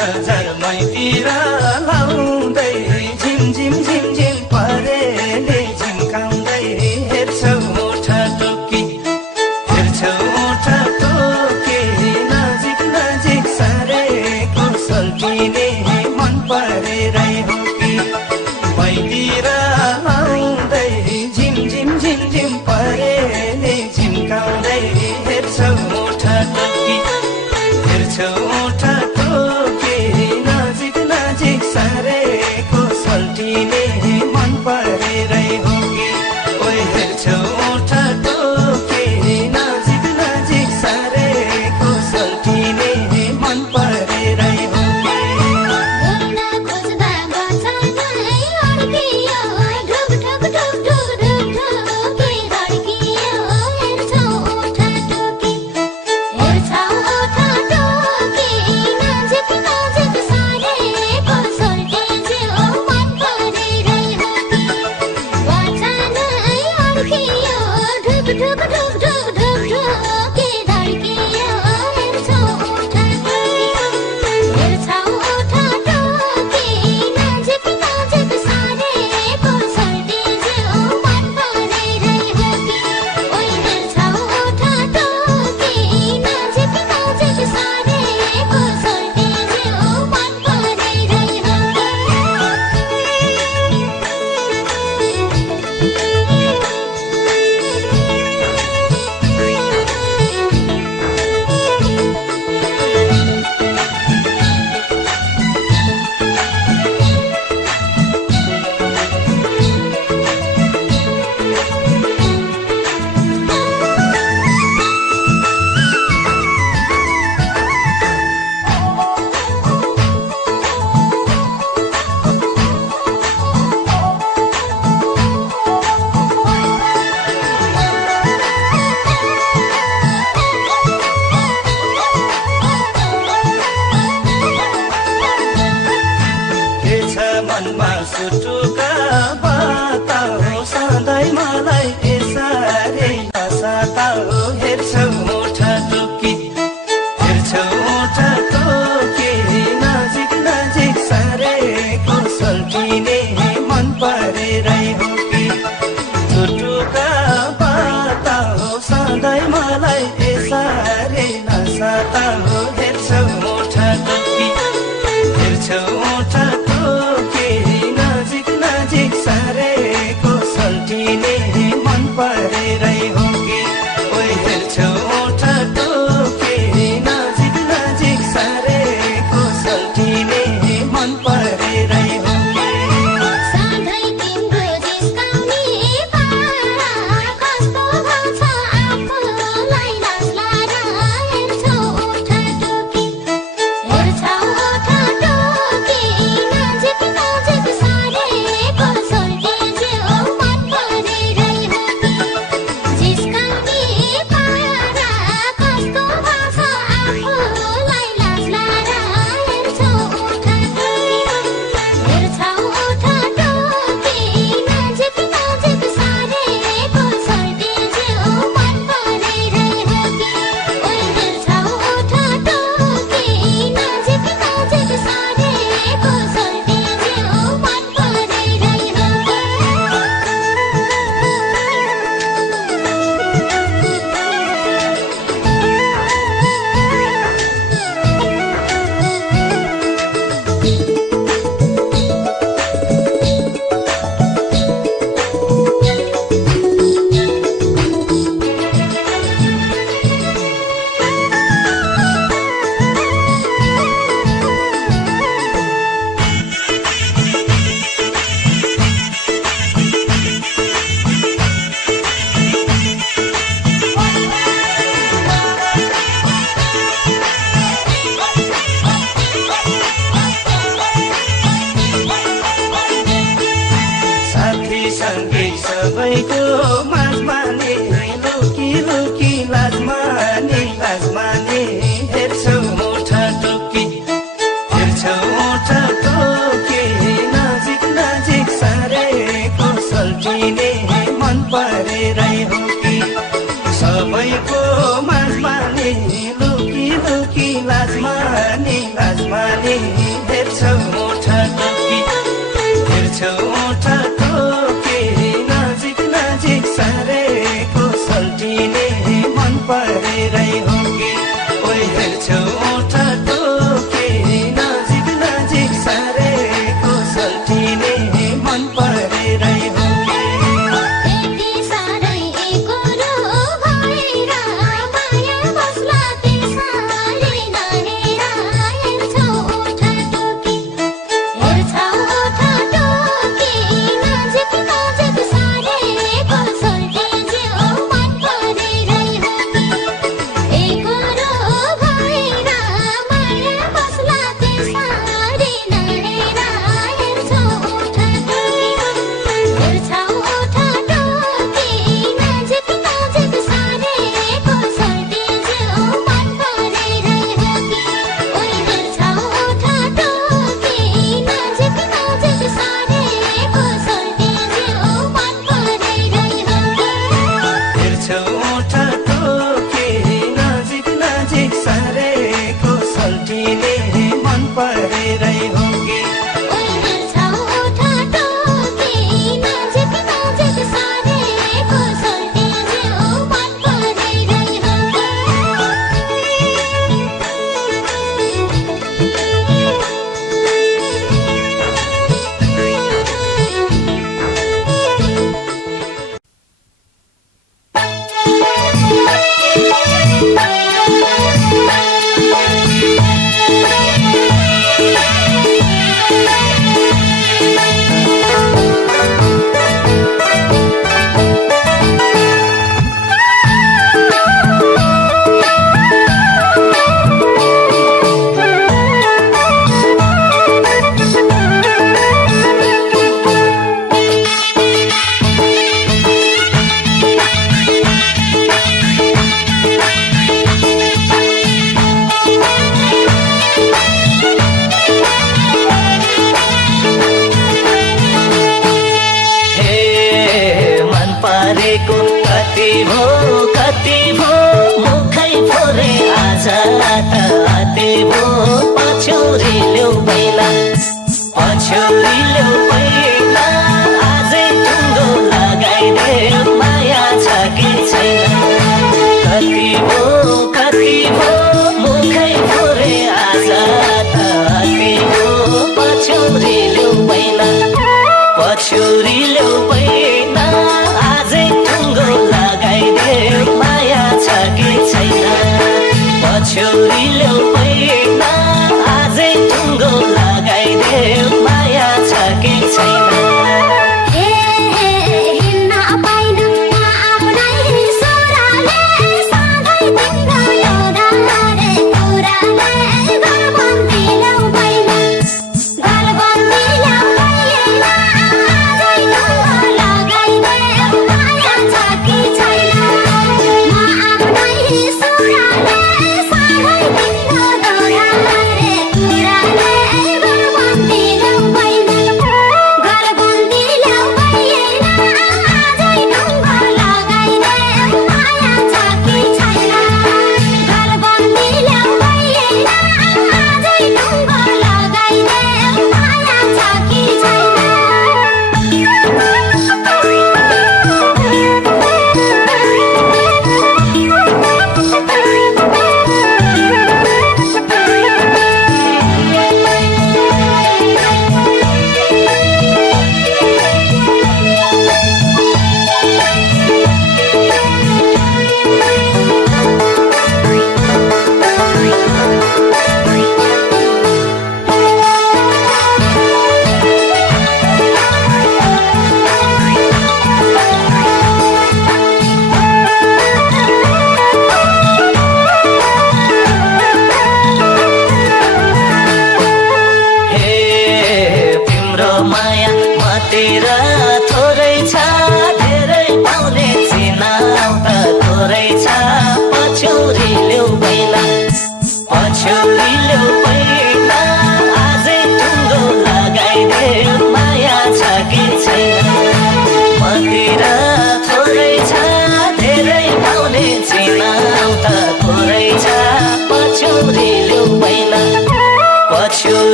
नजर मैतिर लाउँदै झिमझिम झिमझिम परेले झिम्काउँदै हेर्छौ मुठा टोकी हेर्छौ मुठा टोकी नजिक नजिक सारेको सल्टिने मन परेरै हो कि मैतिर लाउँदै झिमझिम झिमझिम परेले झिम्काउँदै हेर्छौ मुठा टोकी हेर्छौ मुठा टोकी नजिक नजिक सारेको सल्टिने मन परेरै हो कि ओइ हेर्छौ मुठा टोकी नजिक नजिक सारेको सल्टिने मन परेरै हो कि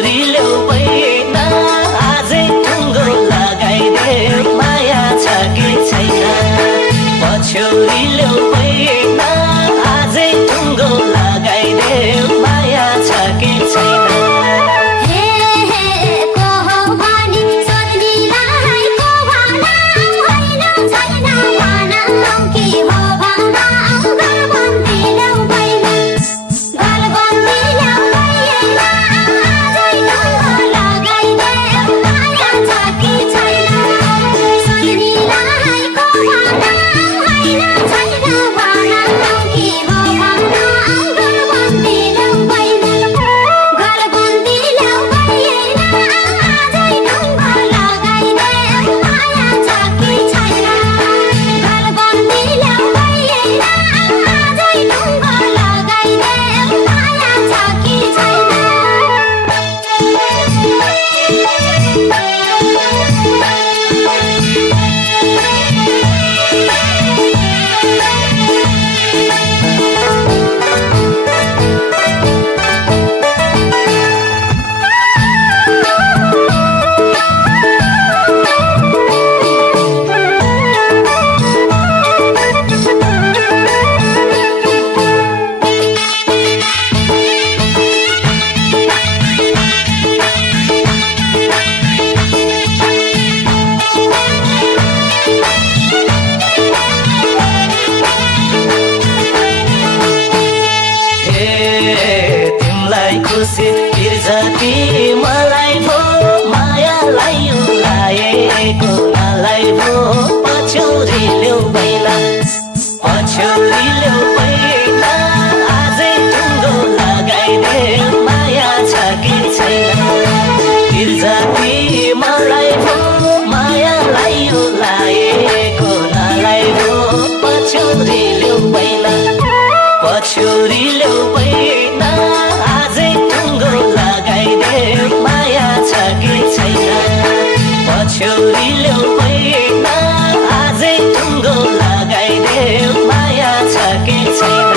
पछौरी ल्याउ पहिना आजै टुङ्गो लगाइदे माया छ कि छैन पछौरी ल्याउ पहिना आजै टुङ्गो लगाइदे माया छ कि छैन जति मलाई भो मायालाई उलाएको मलाई भो पछौरी ल्याउ पहिना पछौरी ल्याउ पहिना आजै टुङ्गो लगाइदे माया छ कि छैन जति मलाई भो मायालाई उलाएको मलाई भो पछौरी ल्याउ पहिना पछौरी ल्याउ पहिना आजै टुङ्गो माया छ कि छैन पछौरी ल्याउ पहिना आजै टुङ्गो लगाइदे माया छ कि छैन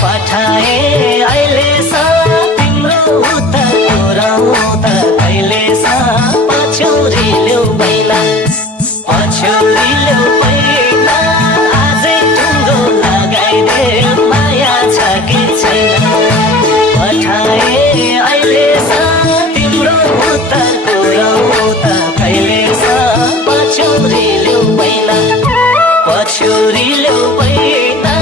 पठाए अहिलेसम्म तिम्रो उत्तर अहिलेसम्म पछौरी ल्याउ पहिना पछौरी ल्याउ पहिना आजै टुङ्गो लगाइदे माया छ कि छैन पठाए अहिलेसम्म तिम्रो उत्तर अहिलेसम्म पछौरी ल्याउ पहिना पछौरी ल्याउ पहिना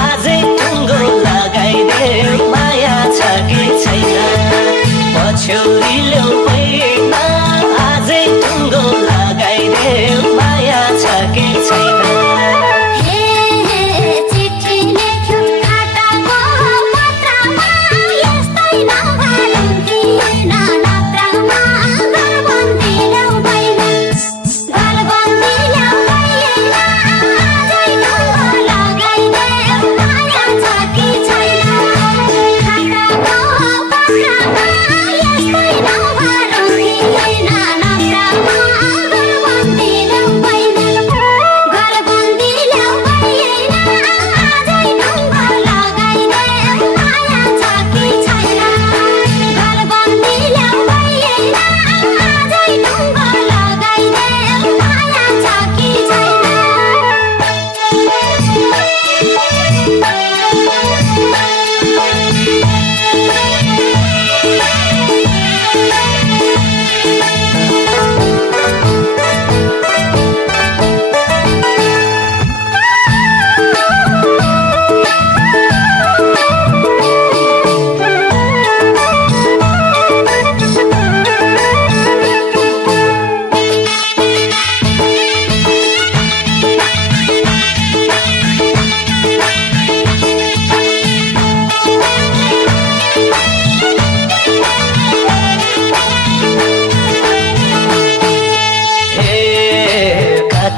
आजै टुङ्गो लगाइदे माया छ कि छैन पछौरी ल्याउ पहिना आजै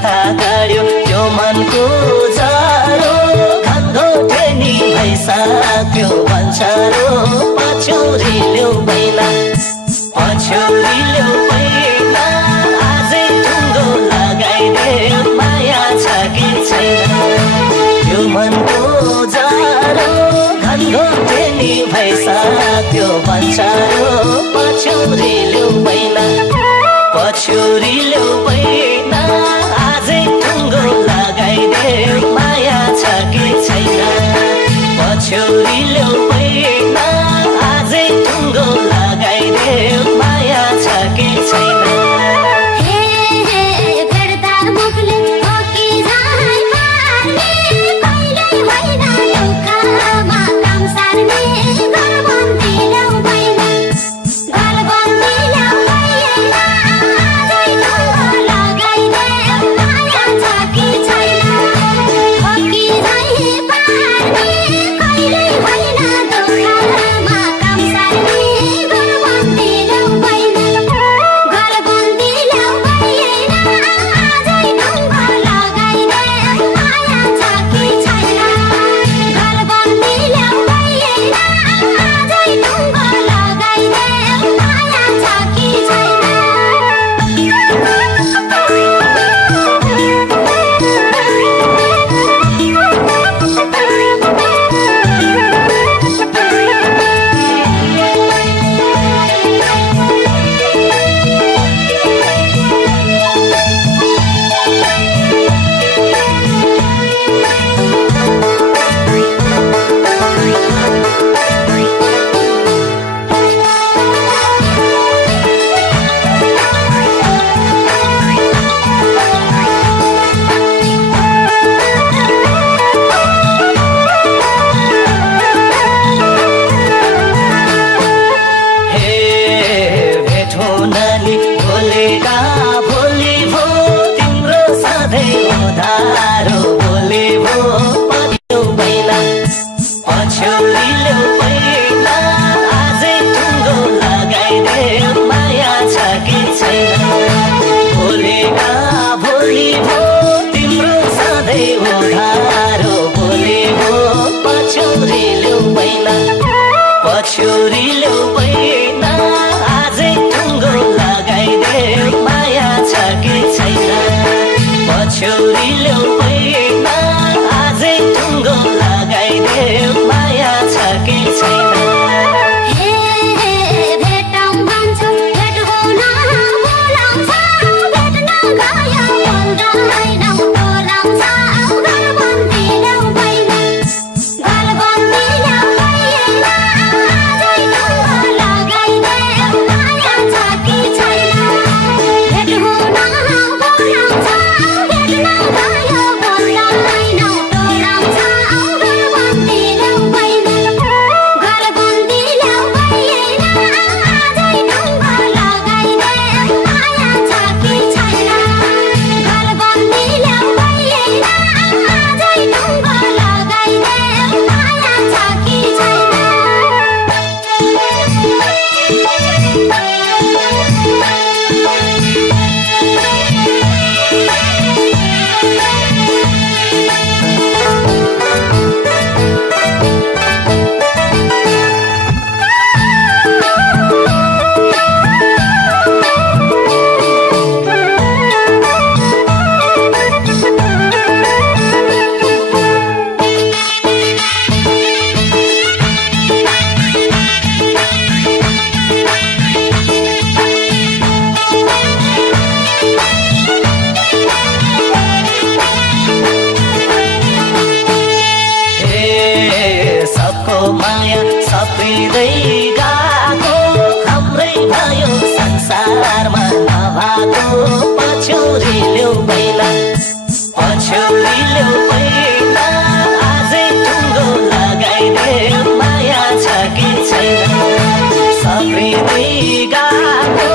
कथा गाड्यो त्यो मनको जाडो घनघोटे नि भइसक्यो भन्सारो पछौरील्यौ बैना पछौरील्यौ बैना आजै टुङ्गो लगाइदे माया छ कि छैन त्यो मनको जाडो घनघोटे नि भइसक्यो भन्सारो पछौरील्यौ बैना पछौरील्यौ बैना आजै टुङ्गो लगाइदे माया छ कि छैन पछौरील्यौ बैना आजै टुङ्गो लगाइदे माया छ कि छैन पछौरील्यौ बैना आजै टुङ्गो लगाइदे माया छ कि छैन पछौरील्यौ बैना आजै टुङ्गो लगाइदे माया छ कि छैन माया सप्रिँदै गएको हाम्रै भयो संसारमा नभएको पछौरील्यौ बैना पछौरील्यौ बैना आजै टुङ्गो लगाइदे माया छ कि छैन सप्रिँदै गएको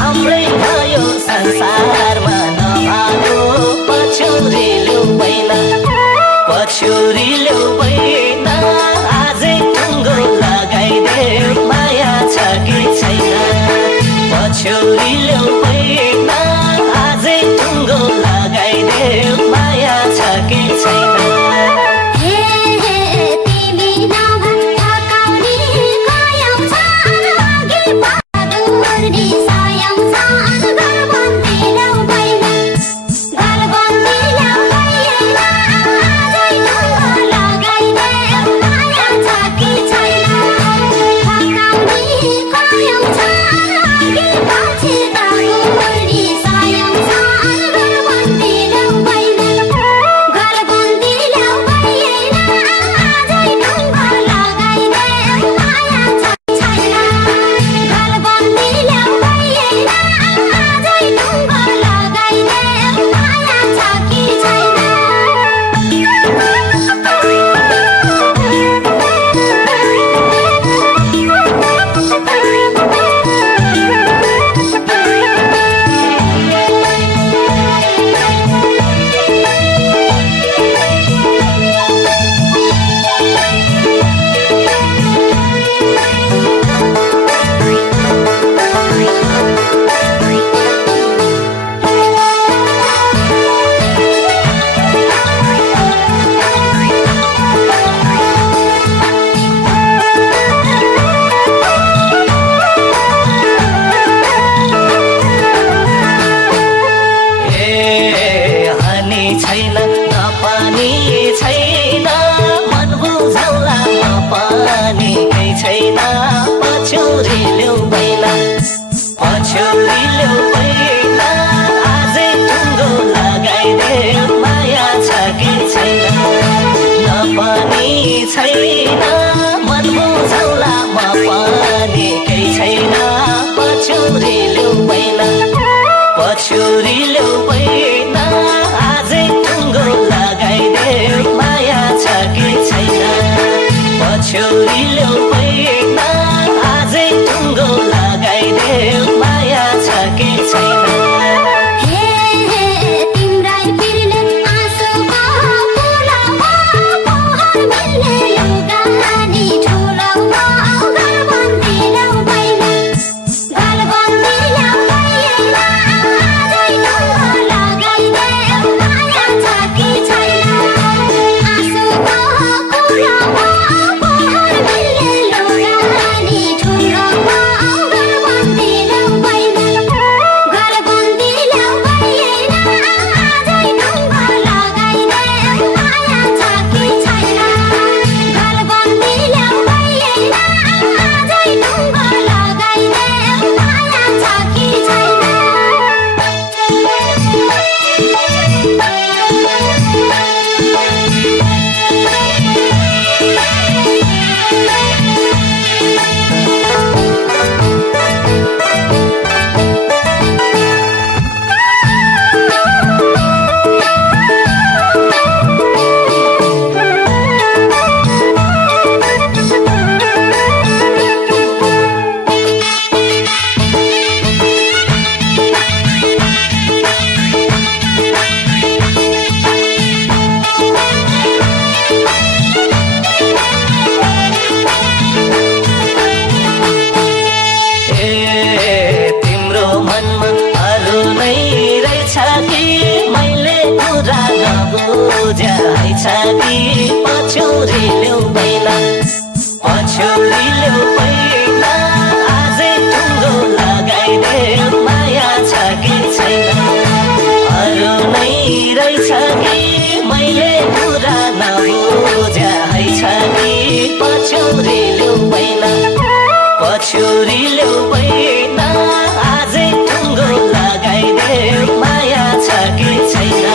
हाम्रै भयो संसारमा नभएको पछौरील्यौ बैना पछौरील्यौ बैना आजै टुङ्गो लगाइदे माया छ कि छैन पछौरील्यौ बैना आजै टुङ्गो लगाइदे पछौरी ल्याउ पैन आजै टुङ्गो लगाइदेऊ माया छ कि छैन पछौरी ल्याउ पैन आजै टुङ्गो लगाइदेऊ माया छ कि छैन पछौरी ल्याउ पैन पछौरी ल्याउ पैन आजै टुङ्गो लगाइदेऊ माया छ कि छैन अरू नै रहेछ कि मैले कुरा नबुझ्या है छ कि पछौरी ल्याउ पैन पछौरी ल्याउ पैन आजै टुङ्गो लगाइदेऊ माया छ कि छैन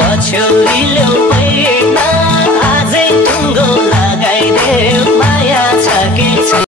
पछौरी ल्याउ पैन